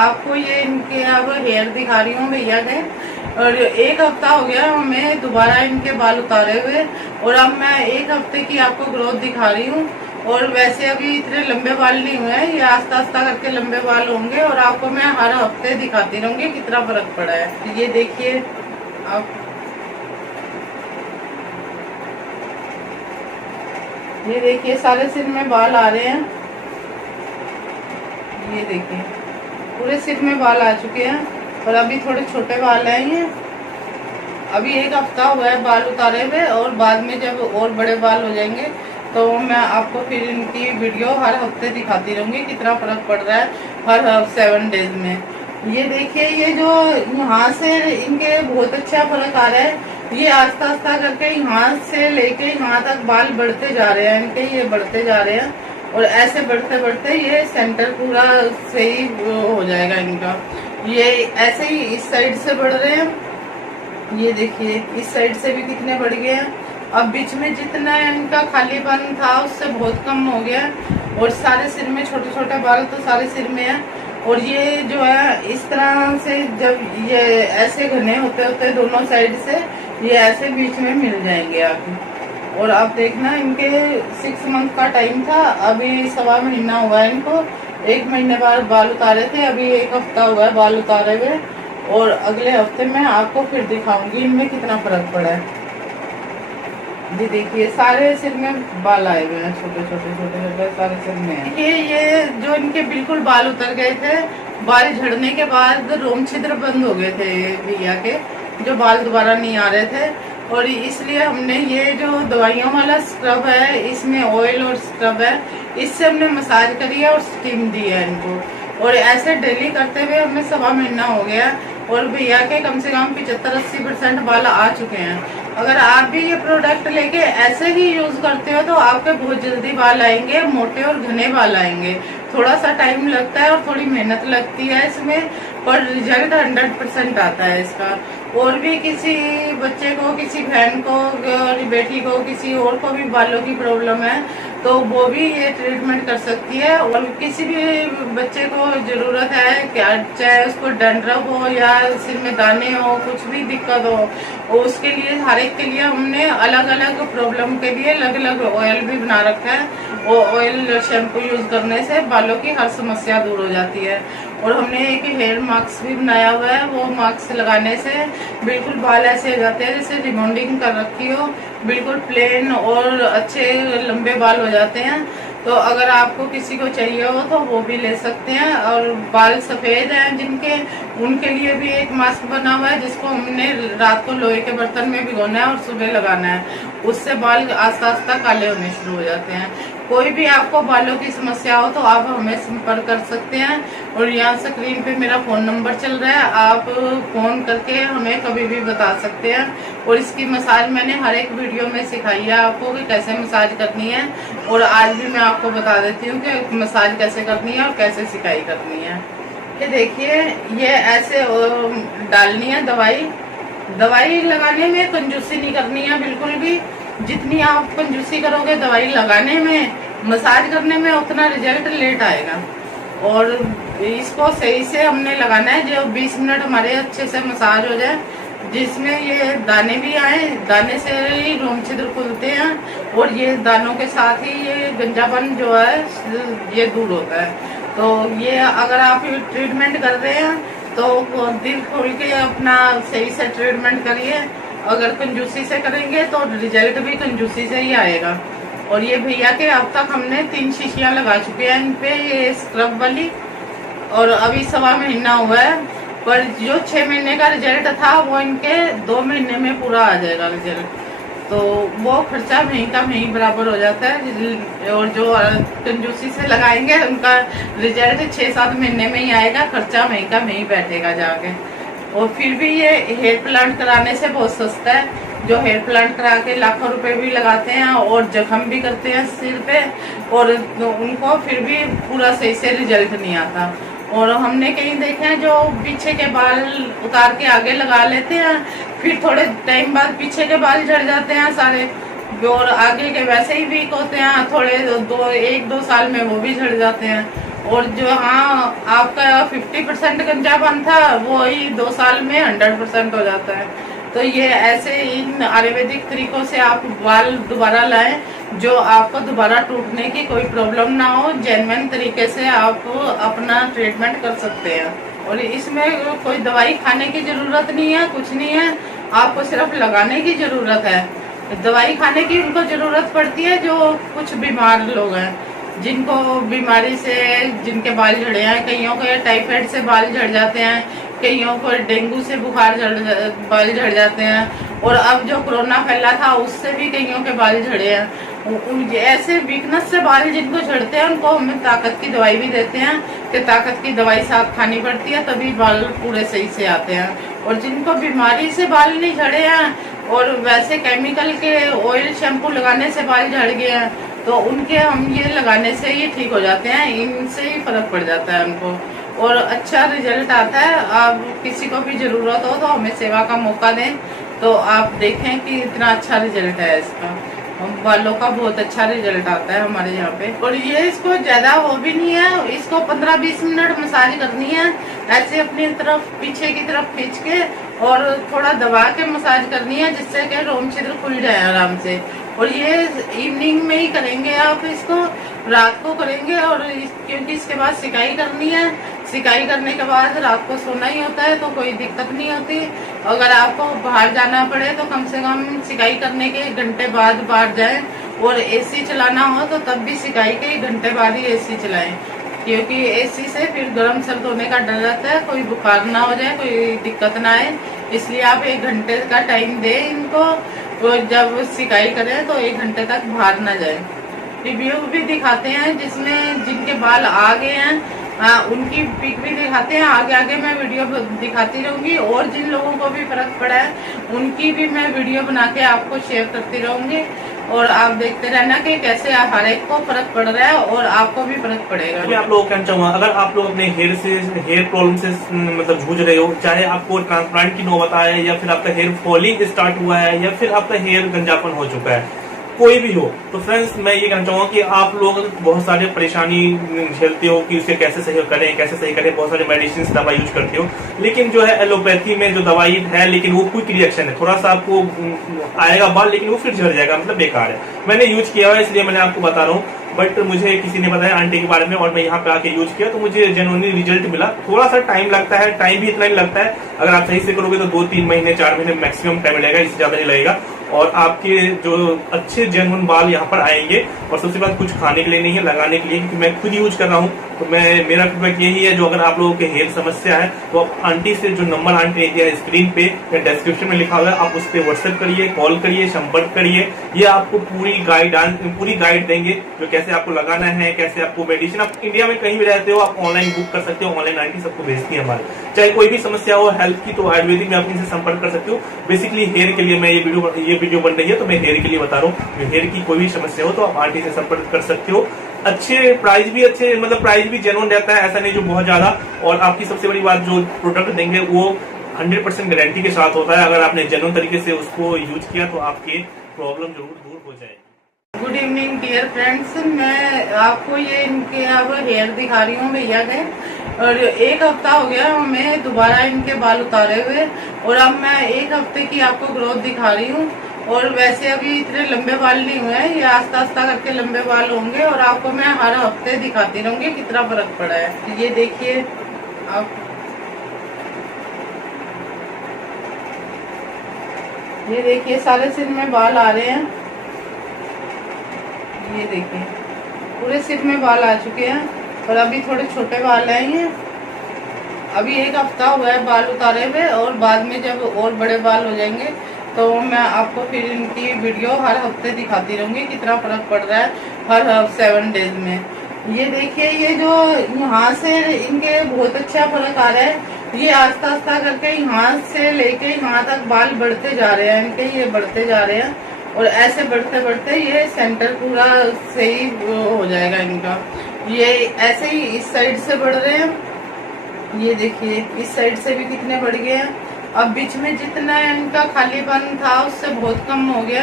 आपको ये इनके अब हेयर दिखा रही हूँ भैया के। और 1 हफ्ता हो गया हमें दोबारा इनके बाल उतारे हुए, और अब मैं 1 हफ्ते की आपको ग्रोथ दिखा रही हूँ। और वैसे अभी इतने लंबे बाल नहीं हुए हैं, ये आस्ता आस्ता करके लंबे बाल होंगे, और आपको मैं हर हफ्ते दिखाती रहूंगी कितना फर्क पड़ा है। ये देखिए आप, ये देखिए सारे सिर में बाल आ रहे हैं। ये देखिए पूरे सिर में बाल आ चुके हैं, और अभी थोड़े छोटे बाल हैं। ये अभी 1 हफ्ता हुआ है बाल उतारे हुए, और बाद में जब और बड़े बाल हो जाएंगे तो मैं आपको फिर इनकी वीडियो हर हफ्ते दिखाती रहूंगी कितना फर्क पड़ रहा है हर 7 डेज में। ये देखिए ये जो यहाँ से इनके बहुत अच्छा फर्क आ रहा है। ये आस्ता आस्ता करके यहाँ से लेके यहाँ तक बाल बढ़ते जा रहे हैं इनके, ये बढ़ते जा रहे हैं, और ऐसे बढ़ते बढ़ते ये सेंटर पूरा सही हो जाएगा इनका। ये ऐसे ही इस साइड से बढ़ रहे हैं। ये देखिए इस साइड से भी कितने बढ़ गए हैं। अब बीच में जितना इनका खालीपन था उससे बहुत कम हो गया, और सारे सिर में छोटे छोटे बाल तो सारे सिर में है। और ये जो है इस तरह से जब ये ऐसे घने होते होते दोनों साइड से ये ऐसे बीच में मिल जाएंगे आगे। और आप देखना इनके 6 मंथ का टाइम था, अभी 1.25 महीना हुआ है इनको। 1 महीने बाद बाल उतारे थे, अभी 1 हफ्ता हुआ है बाल उतारे हुए, और अगले हफ्ते में आपको फिर दिखाऊंगी इनमें कितना फर्क पड़ा है। ये देखिए सारे सिर में बाल आए हुए हैं, छोटे छोटे छोटे छोटे सारे सिर में है। देखिए ये जो इनके बिल्कुल बाल उतर गए थे, बाल झड़ने के बाद रोम छिद्र बंद हो गए थे भैया के, जो बाल दोबारा नहीं आ रहे थे। और इसलिए हमने ये जो दवाइयों वाला स्क्रब है, इसमें ऑयल और स्क्रब है, इससे हमने मसाज करी है और स्टीम दी है इनको। और ऐसे डेली करते हुए हमें 1.25 महीना हो गया, और भैया के कम से कम 75-80% बाल आ चुके हैं। अगर आप भी ये प्रोडक्ट लेके ऐसे ही यूज करते हो तो आपके बहुत जल्दी बाल आएंगे, मोटे और घने बाल आएंगे। थोड़ा सा टाइम लगता है और थोड़ी मेहनत लगती है इसमें, पर रिजल्ट 100% आता है इसका। और भी किसी बच्चे को, किसी बहन को, बेटी को, किसी और को भी बालों की प्रॉब्लम है तो वो भी ये ट्रीटमेंट कर सकती है। और किसी भी बच्चे को जरूरत है, क्या चाहे उसको डैंड्रफ हो या सिर में दाने हो, कुछ भी दिक्कत हो, और उसके लिए हर एक के लिए हमने अलग अलग प्रॉब्लम के लिए अलग अलग ऑयल भी बना रखा है। वो ऑयल शैम्पू यूज करने से बालों की हर समस्या दूर हो जाती है। और हमने एक हेयर मास्क भी बनाया हुआ है, वो मास्क लगाने से बिल्कुल बाल ऐसे हो जाते हैं जैसे रिबॉन्डिंग कर रखी हो, बिल्कुल प्लेन और अच्छे लंबे बाल हो जाते हैं। तो अगर आपको किसी को चाहिए हो तो वो भी ले सकते हैं। और बाल सफेद हैं जिनके, उनके लिए भी एक मास्क बना हुआ है जिसको हमने रात को लोहे के बर्तन में भिगोना है और सुबह लगाना है, उससे बाल आस्ता आस्ता काले होने शुरू हो जाते हैं। कोई भी आपको बालों की समस्या हो तो आप हमें संपर्क कर सकते हैं। और यहाँ स्क्रीन पे मेरा फोन नंबर चल रहा है, आप फोन करके हमें कभी भी बता सकते हैं। और इसकी मसाज मैंने हर एक वीडियो में सिखाई है आपको कि कैसे मसाज करनी है, और आज भी मैं आपको बता देती हूँ कि मसाज कैसे करनी है और कैसे सिकाई करनी है। ये देखिए ये ऐसे डालनी है दवाई। दवाई लगाने में कंजूसी नहीं करनी है बिल्कुल भी। जितनी आप कंजूसी करोगे दवाई लगाने में, मसाज करने में उतना रिजल्ट लेट आएगा। और इसको सही से हमने लगाना है, जो 20 मिनट हमारे अच्छे से मसाज हो जाए, जिसमें ये दाने भी आए, दाने से ही रोम छिद्र खुलते हैं, और ये दानों के साथ ही ये गंजापन जो है ये दूर होता है। तो ये अगर आप ट्रीटमेंट कर रहे हैं तो दिल खोल के अपना सही से ट्रीटमेंट करिए। अगर कंजूसी से करेंगे तो रिजल्ट भी कंजूसी से ही आएगा। और ये भैया के अब तक हमने 3 शीशियां लगा चुके हैं इन पे, ये स्क्रब वाली, और अभी 1.25 महीना हुआ है। पर जो 6 महीने का रिजल्ट था वो इनके 2 महीने में पूरा आ जाएगा रिजल्ट। तो वो खर्चा वहीं का वहीं बराबर हो जाता है। और जो कंजूसी से लगाएंगे उनका रिजल्ट 6-7 महीने में ही आएगा, खर्चा वहीं का वहीं बैठेगा जाके। और फिर भी ये हेयर प्लांट कराने से बहुत सस्ता है। जो हेयर प्लांट करा के लाखों रुपए भी लगाते हैं और जख्म भी करते हैं सिर पे, और उनको फिर भी पूरा सही से रिजल्ट नहीं आता। और हमने कहीं देखे हैं जो पीछे के बाल उतार के आगे लगा लेते हैं, फिर थोड़े टाइम बाद पीछे के बाल झड़ जाते हैं सारे, और आगे के वैसे ही वीक होते हैं, थोड़े 1-2 साल में वो भी झड़ जाते हैं। और जो हाँ आपका 50% गंजापन था वो ही 2 साल में 100% हो जाता है। तो ये ऐसे इन आयुर्वेदिक तरीकों से आप बाल दोबारा लाएं जो आपको दोबारा टूटने की कोई प्रॉब्लम ना हो। जेन्युइन तरीके से आप अपना ट्रीटमेंट कर सकते हैं और इसमें कोई दवाई खाने की जरूरत नहीं है, कुछ नहीं है, आपको सिर्फ लगाने की जरूरत है। दवाई खाने की उनको जरूरत पड़ती है जो कुछ बीमार लोग हैं, जिनको बीमारी से जिनके बाल झड़े हैं, कईयों के टाइफाइड से बाल झड़ जाते हैं, कईयों को डेंगू से बाल झड़ जाते हैं, और अब जो कोरोना फैला था उससे भी कईयों के बाल झड़े हैं। ऐसे वीकनेस से बाल जिनको झड़ते हैं उनको हम ताकत की दवाई भी देते हैं कि ताकत की दवाई साथ खानी पड़ती है तभी बाल पूरे सही से आते हैं। और जिनको बीमारी से बाल नहीं झड़े हैं और वैसे केमिकल के ऑयल शैम्पू लगाने से बाल झड़ गए हैं तो उनके हम ये लगाने से ये ठीक हो जाते हैं, इनसे ही फर्क पड़ जाता है उनको और अच्छा रिजल्ट आता है। आप किसी को भी जरूरत हो तो हमें सेवा का मौका दें तो आप देखें कि इतना अच्छा रिजल्ट है इसका, बालों का बहुत अच्छा रिजल्ट आता है हमारे यहाँ पे। और ये इसको ज्यादा वो भी नहीं है, इसको 15-20 मिनट मसाज करनी है ऐसे अपनी तरफ पीछे की तरफ खींच के और थोड़ा दबा के मसाज करनी है जिससे कि रोम छिद्र खुल जाए आराम से। और ये इवनिंग में ही करेंगे, आप इसको रात को करेंगे और क्योंकि इसके बाद सिकाई करनी है, सिकाई करने के बाद रात को सोना ही होता है तो कोई दिक्कत नहीं होती। अगर आपको बाहर जाना पड़े तो कम से कम सिकाई करने के 1 घंटे बाद बाहर जाएं और एसी चलाना हो तो तब भी सिकाई के 1 घंटे बाद ही एसी चलाएं क्योंकि एसी से फिर गर्म सर्द होने का डर रहता है, कोई बुखार ना हो जाए, कोई दिक्कत ना आए, इसलिए आप 1 घंटे का टाइम दें इनको। तो जब सिकाई करें तो 1 घंटे तक बाहर ना जाए। रिव्यू भी दिखाते हैं जिसमें जिनके बाल आ गए हैं उनकी पिक भी दिखाते हैं, आगे आगे मैं वीडियो दिखाती रहूंगी और जिन लोगों को भी फर्क पड़ा है उनकी भी मैं वीडियो बना के आपको शेयर करती रहूंगी और आप देखते रहना कि कैसे हर एक को फर्क पड़ रहा है और आपको भी फर्क पड़ेगा। मैं आप लोगों को कहना चाहूंगा, अगर आप लोग अपने हेयर प्रॉब्लम से मतलब जूझ रहे हो, चाहे आपको ट्रांसप्लांट की नौबत आए या फिर आपका हेयर फॉलिंग स्टार्ट हुआ है या फिर आपका हेयर गंजापन हो चुका है, कोई भी हो, तो फ्रेंड्स मैं ये कहना चाहूंगा कि आप लोग बहुत सारे परेशानी झेलते हो कि उसे कैसे सही करें, कैसे सही करें, बहुत सारे मेडिसिन दवा यूज करते हो, लेकिन जो है एलोपैथी में जो दवाई है लेकिन वो क्विक रिएक्शन है, थोड़ा सा आपको आएगा बाल लेकिन वो फिर झड़ जाएगा, मतलब बेकार है। मैंने यूज किया है इसलिए मैंने आपको बता रहा हूँ, बट मुझे किसी ने बताया आंटी के बारे में और मैं यहाँ पे आके यूज किया तो मुझे जेन्युइनली रिजल्ट मिला। थोड़ा सा टाइम लगता है, टाइम भी इतना ही लगता है, अगर आप सही से करोगे तो 2-3 महीने 4 महीने मैक्सिमम टाइम लगेगा, इससे ज्यादा नहीं लगेगा और आपके जो अच्छे जेन्युइन बाल यहाँ पर आएंगे। और सबसे बात कुछ खाने के लिए नहीं है, लगाने के लिए, क्योंकि मैं खुद यूज कर रहा हूँ तो मेरा फीडबैक यही है। जो अगर आप लोगों के हेयर समस्या है तो आप आंटी से जो नंबर आंटी ने दिया है स्क्रीन पे या डिस्क्रिप्शन में लिखा हुआ है, आप उस पर व्हाट्सएप करिए, कॉल करिए, संपर्क करिए, ये आपको पूरी गाइड देंगे जो कैसे आपको लगाना है, कैसे आपको मेडिसिन, आप इंडिया में कहीं भी रहते हो आप ऑनलाइन बुक कर सकते हो, ऑनलाइन आंटी सबको भेजती है हमारे, चाहे कोई भी समस्या हो हेल्थ की तो आयुर्वेदिक में आप इनसे संपर्क कर सकते हो। बेसिकली हेयर के लिए मैं ये वीडियो बन रही है तो मैं हेयर के लिए बता रहा हूँ, हेयर की कोई भी समस्या हो तो आप आंटी से संपर्क कर सकते हो। अच्छे प्राइस भी जेन्युइन रहता है, ऐसा नहीं जो बहुत ज्यादा, और आपकी सबसे बड़ी बात जो प्रोडक्ट देंगे वो 100% गारंटी के साथ होता है। अगर आपने जेन्युइन तरीके से उसको यूज किया तो आपके प्रॉब्लम जरूर दूर हो जाएगी। गुड इवनिंग डियर फ्रेंड्स, मैं आपको ये इनके अब हेयर दिखा रही हूँ भैया के, और 1 हफ्ता हो गया हमें दोबारा इनके बाल उतारे हुए और अब मैं 1 हफ्ते की आपको ग्रोथ दिखा रही हूँ। और वैसे अभी इतने लंबे बाल नहीं हुए हैं, ये आस्ता आस्ता करके लंबे बाल होंगे और आपको मैं हर हफ्ते दिखाती रहूंगी कितना फर्क पड़ा है। ये देखिए आप, ये देखिए सारे सिर में बाल आ रहे हैं, ये देखिए पूरे सिर में बाल आ चुके हैं और अभी थोड़े छोटे बाल हैं। ये अभी 1 हफ्ता हुआ है बाल उतारे हुए और बाद में जब और बड़े बाल हो जाएंगे तो मैं आपको फिर इनकी वीडियो हर हफ्ते दिखाती रहूंगी कितना फर्क पड़ रहा है हर 7 डेज में। ये देखिए ये जो यहाँ से इनके बहुत अच्छा फर्क आ रहा है, ये आस्ता आस्ता करके यहाँ से लेके यहाँ तक बाल बढ़ते जा रहे हैं इनके, ये बढ़ते जा रहे हैं और ऐसे बढ़ते बढ़ते ये सेंटर पूरा सही हो जाएगा इनका। ये ऐसे ही इस साइड से बढ़ रहे हैं, ये देखिए इस साइड से भी कितने बढ़ गए हैं। अब बीच में जितना इनका खालीपन था उससे बहुत कम हो गया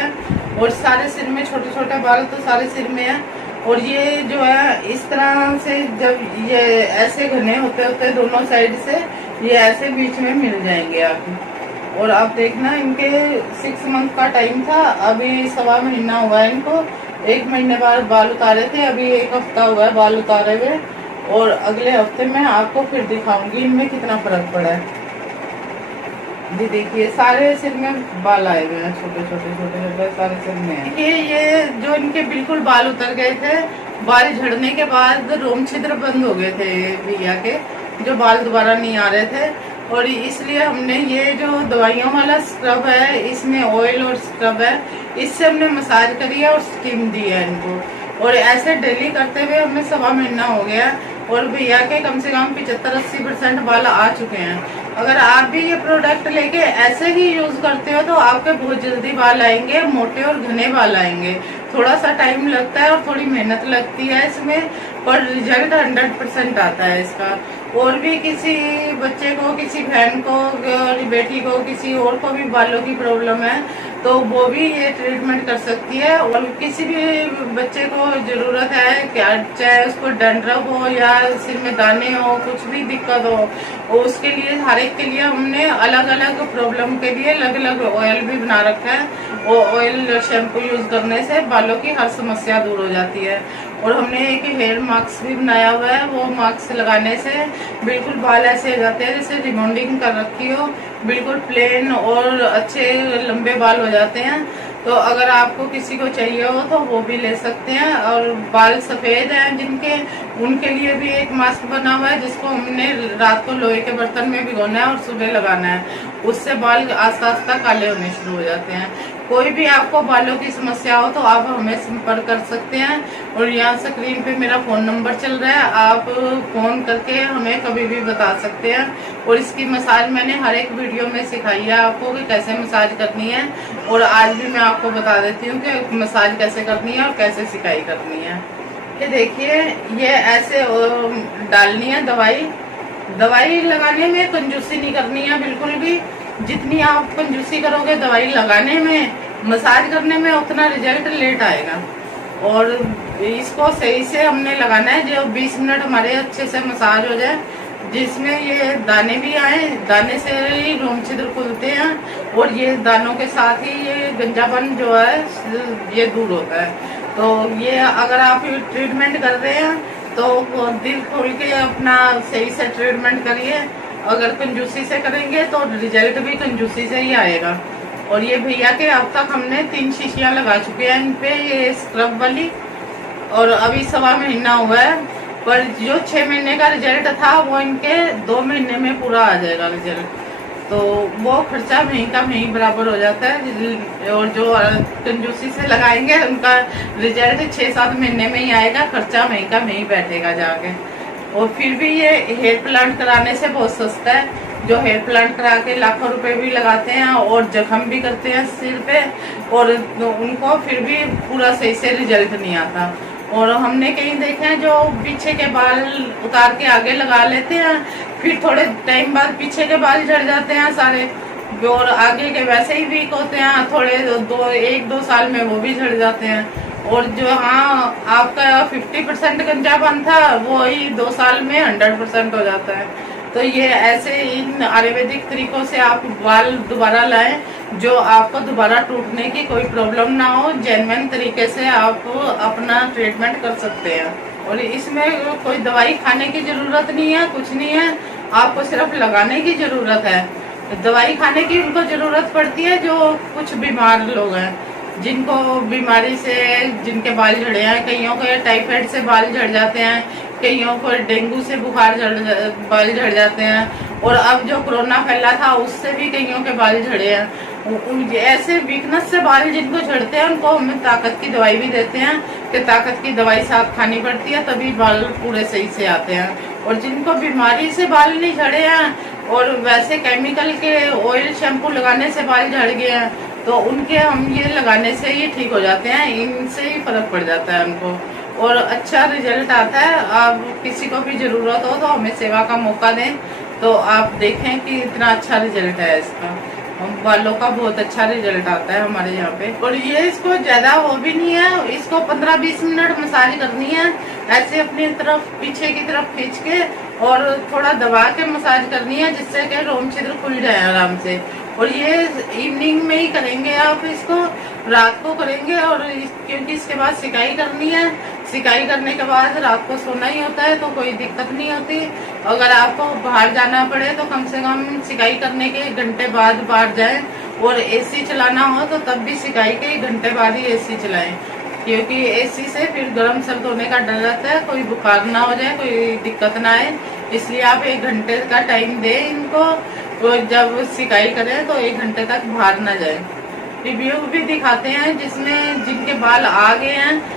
और सारे सिर में छोटे छोटे बाल तो सारे सिर में है और ये जो है इस तरह से जब ये ऐसे घने होते होते दोनों साइड से ये ऐसे बीच में मिल जाएंगे आपको। और आप देखना इनके 6 मंथ का टाइम था, अभी 1.25 महीना हुआ है इनको। 1 महीने बाद बाल उतारे थे, अभी 1 हफ्ता हुआ है बाल उतारे हुए। और अगले हफ्ते में आपको फिर दिखाऊंगी इनमें कितना फर्क पड़ा है। जी देखिए सारे सिर में बाल आए हुए हैं, छोटे छोटे छोटे छोटे सारे सिर में हैं। देखिए ये जो इनके बिल्कुल बाल उतर गए थे, बाल झड़ने के बाद रोम छिद्र बंद हो गए थे भैया के, जो बाल दोबारा नहीं आ रहे थे। और इसलिए हमने ये जो दवाइयों वाला स्क्रब है, इसमें ऑयल और स्क्रब है, इससे हमने मसाज करी है और स्टीम दी है इनको। और ऐसे डेली करते हुए हमें 1.25 महीना हो गया और भैया के कम से कम 75-80% बाल आ चुके हैं। अगर आप भी ये प्रोडक्ट लेके ऐसे ही यूज करते हो तो आपके बहुत जल्दी बाल आएंगे, मोटे और घने बाल आएंगे। थोड़ा सा टाइम लगता है और थोड़ी मेहनत लगती है इसमें, पर रिजल्ट 100% आता है इसका। और भी किसी बच्चे को, किसी बहन को, बेटी को, किसी और को भी बालों की प्रॉब्लम है तो वो भी ये ट्रीटमेंट कर सकती है। और किसी भी बच्चे को जरूरत है, क्या चाहे उसको डंड्रफ हो या सिर में दाने हो, कुछ भी दिक्कत हो, और उसके लिए हर एक के लिए हमने अलग अलग प्रॉब्लम के लिए अलग अलग ऑयल भी बना रखा है। वो ऑयल शैम्पू यूज करने से बालों की हर समस्या दूर हो जाती है। और हमने एक हेयर मास्क भी बनाया हुआ है, वो मास्क लगाने से बिल्कुल बाल ऐसे हो जाते हैं जैसे रिबॉन्डिंग कर रखी हो, बिल्कुल प्लेन और अच्छे लंबे बाल हो जाते हैं। तो अगर आपको किसी को चाहिए हो तो वो भी ले सकते हैं। और बाल सफेद हैं जिनके, उनके लिए भी एक मास्क बना हुआ है जिसको हमने रात को लोहे के बर्तन में भिगोना है और सुबह लगाना है, उससे बाल आस्ता आस्ता काले होने शुरू हो जाते हैं। कोई भी आपको बालों की समस्या हो तो आप हमें संपर्क कर सकते हैं। और यहाँ स्क्रीन पे मेरा फोन नंबर चल रहा है, आप फोन करके हमें कभी भी बता सकते हैं। और इसकी मसाज मैंने हर एक वीडियो में सिखाई है आपको कि कैसे मसाज करनी है, और आज भी मैं आपको बता देती हूँ कि मसाज कैसे करनी है और कैसे सिकाई करनी है। ये देखिए ये ऐसे डालनी है दवाई। दवाई लगाने में कंजूसी नहीं करनी है बिल्कुल भी। जितनी आप कंजूसी करोगे दवाई लगाने में, मसाज करने में उतना रिजल्ट लेट आएगा। और इसको सही से हमने लगाना है जो 20 मिनट हमारे अच्छे से मसाज हो जाए, जिसमें ये दाने भी आए, दाने से ही रोम छिद्र खुलते हैं और ये दानों के साथ ही ये गंजापन जो है ये दूर होता है। तो ये अगर आप ट्रीटमेंट कर रहे हैं तो दिल खोल के अपना सही से ट्रीटमेंट करिए। अगर कंजूसी से करेंगे तो रिजल्ट भी कंजूसी से ही आएगा। और ये भैया के अब तक हमने 3 शीशियां लगा चुके हैं इन पे, ये स्क्रब वाली, और अभी 1.25 महीना हुआ है। पर जो 6 महीने का रिजल्ट था वो इनके 2 महीने में पूरा आ जाएगा रिजल्ट। तो वो खर्चा वहीं का वहीं बराबर हो जाता है। और जो कंजूसी से लगाएंगे उनका रिजल्ट 6-7 महीने में ही आएगा, खर्चा वहीं का वहीं बैठेगा जाके। और फिर भी ये हेयर प्लांट कराने से बहुत सस्ता है। जो हेयर प्लांट करा के लाखों रुपए भी लगाते हैं और जख्म भी करते हैं सिर पे, और उनको फिर भी पूरा सही से रिजल्ट नहीं आता। और हमने कहीं देखे हैं जो पीछे के बाल उतार के आगे लगा लेते हैं, फिर थोड़े टाइम बाद पीछे के बाल झड़ जाते हैं सारे, और आगे के वैसे ही वीक होते हैं, थोड़े 1-2 साल में वो भी झड़ जाते हैं। और जो आपका 50% गंजापन था वो ही 2 साल में 100% हो जाता है। तो ये ऐसे इन आयुर्वेदिक तरीकों से आप बाल दोबारा लाएं, जो आपको दोबारा टूटने की कोई प्रॉब्लम ना हो। जेन्युइन तरीके से आप अपना ट्रीटमेंट कर सकते हैं। और इसमें कोई दवाई खाने की जरूरत नहीं है, कुछ नहीं है, आपको सिर्फ लगाने की जरूरत है। दवाई खाने की उनको जरूरत पड़ती है जो कुछ बीमार लोग हैं, जिनको बीमारी से जिनके बाल झड़े हैं। कईयों के टाइफाइड से बाल झड़ जाते हैं, कईयों को डेंगू से बाल झड़ जाते हैं, और अब जो कोरोना फैला था उससे भी कईयों के बाल झड़े हैं। ऐसे वीकनेस से बाल जिनको झड़ते हैं उनको हम ताकत की दवाई भी देते हैं कि ताकत की दवाई साथ खानी पड़ती है, तभी बाल पूरे सही से आते हैं। और जिनको बीमारी से बाल नहीं झड़े हैं और वैसे केमिकल के ऑयल शैम्पू लगाने से बाल झड़ गए हैं, तो उनके हम ये लगाने से ही ठीक हो जाते हैं, इनसे ही फर्क पड़ जाता है उनको और अच्छा रिजल्ट आता है। आप किसी को भी जरूरत हो तो हमें सेवा का मौका दें, तो आप देखें कि इतना अच्छा रिजल्ट है इसका। बालों का बहुत अच्छा रिजल्ट आता है हमारे यहाँ पे। और ये इसको ज्यादा वो भी नहीं है, इसको 15-20 मिनट मसाज करनी है, ऐसे अपनी तरफ पीछे की तरफ खींच के और थोड़ा दबा के मसाज करनी है, जिससे कि रोम छिद्र खुल जाए आराम से। और ये इवनिंग में ही करेंगे आप इसको, रात को करेंगे। और क्योंकि इसके बाद सिकाई करनी है, सिकाई करने के बाद रात को सोना ही होता है, तो कोई दिक्कत नहीं होती। अगर आपको बाहर जाना पड़े तो कम से कम सिकाई करने के 1 घंटे बाद बाहर जाएं। और एसी चलाना हो तो तब भी सिकाई के 1 घंटे बाद ही एसी चलाएं, क्योंकि एसी से फिर गर्म सर्द होने का डर रहता है, कोई बुखार ना हो जाए, कोई दिक्कत ना आए। इसलिए आप 1 घंटे का टाइम दें इनको, और जब सिकाई करें तो 1 घंटे तक बाहर ना जाए। रिव्यू भी दिखाते हैं जिसमें जिनके बाल आ गए हैं,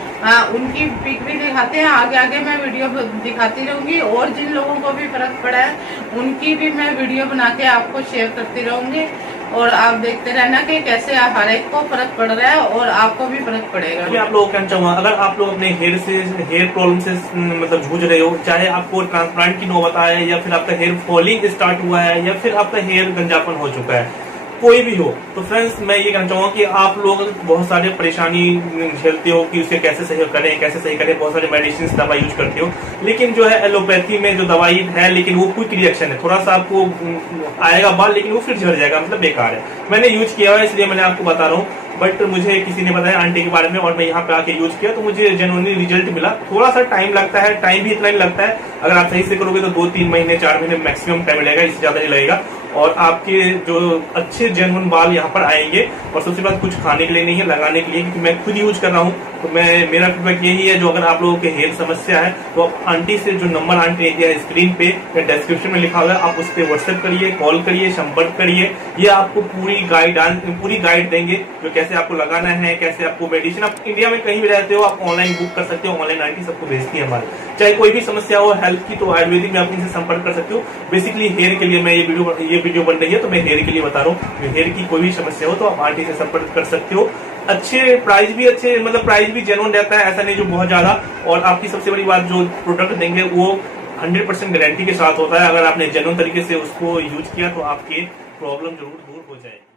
उनकी पिक भी दिखाते हैं। आगे आगे मैं वीडियो दिखाती रहूंगी, और जिन लोगों को भी फर्क पड़ा है उनकी भी मैं वीडियो बना के आपको शेयर करती रहूंगी। और आप देखते रहना कि कैसे हर एक को फर्क पड़ रहा है और आपको भी फर्क पड़ेगा। मैं आप लोगों को कहना चाहूंगा, अगर आप लोग अपने हेयर प्रॉब्लम से मतलब जूझ रहे हो, चाहे आपको ट्रांसप्लांट की नौबत आए, या फिर आपका हेयर फॉलिंग स्टार्ट हुआ है, या फिर आपका हेयर गंजापन हो चुका है, कोई भी हो, तो फ्रेंड्स मैं ये कहना चाहूंगा कि आप लोग बहुत सारे परेशानी झेलते हो कि उसे कैसे सही करें, कैसे सही करें, बहुत सारे मेडिसिन दवा यूज करते हो, लेकिन जो है एलोपैथी में जो दवाई है, लेकिन वो क्विक रिएक्शन है, थोड़ा सा आपको आएगा बाल, लेकिन वो फिर झड़ जाएगा, मतलब बेकार है। मैंने यूज किया है इसलिए मैंने आपको बता रहा हूँ। बट मुझे किसी ने बताया आंटी के बारे में, और मैं यहाँ पे आके यूज किया तो मुझे जेन्युइनली रिजल्ट मिला। थोड़ा सा टाइम लगता है, टाइम भी इतना ही लगता है, अगर आप सही से करोगे तो 2-3 महीने 4 महीने मैक्सिमम टाइम लगेगा, इससे ज्यादा नहीं लगेगा। और आपके जो अच्छे जेन्युइन बाल यहाँ पर आएंगे। और सबसे बात कुछ खाने के लिए नहीं है, लगाने के लिए, क्योंकि मैं खुद यूज कर रहा हूँ। तो मेरा फीडबैक यही है, जो अगर आप लोगों के हेयर समस्या है तो आप आंटी से, जो नंबर आंटी ने दिया है स्क्रीन पे या डिस्क्रिप्शन में लिखा हुआ है, आप उस पर व्हाट्सएप करिए, कॉल करिए, संपर्क करिए। ये आपको पूरी गाइड देंगे, जो कैसे आपको लगाना है, कैसे आपको मेडिसिन, आप इंडिया में कहीं भी रहते हो आप ऑनलाइन बुक कर सकते हो, ऑनलाइन आंटी सबको भेजती है हमारे। चाहे कोई भी समस्या हो हेल्थ की, तो आयुर्वेदिक में आप इनसे संपर्क कर सकते हो। बेसिकली हेयर के लिए मैं ये वीडियो बन रही है, तो मैं हेयर के लिए बता रहा हूँ। हेयर की कोई भी समस्या हो तो आप आंटी से संपर्क कर सकते हो। अच्छे प्राइस भी जेन्युइन रहता है, ऐसा नहीं जो बहुत ज्यादा। और आपकी सबसे बड़ी बात, जो प्रोडक्ट देंगे वो 100% गारंटी के साथ होता है। अगर आपने जेन्युइन तरीके से उसको यूज किया तो आपकी प्रॉब्लम जरूर दूर हो जाएगी।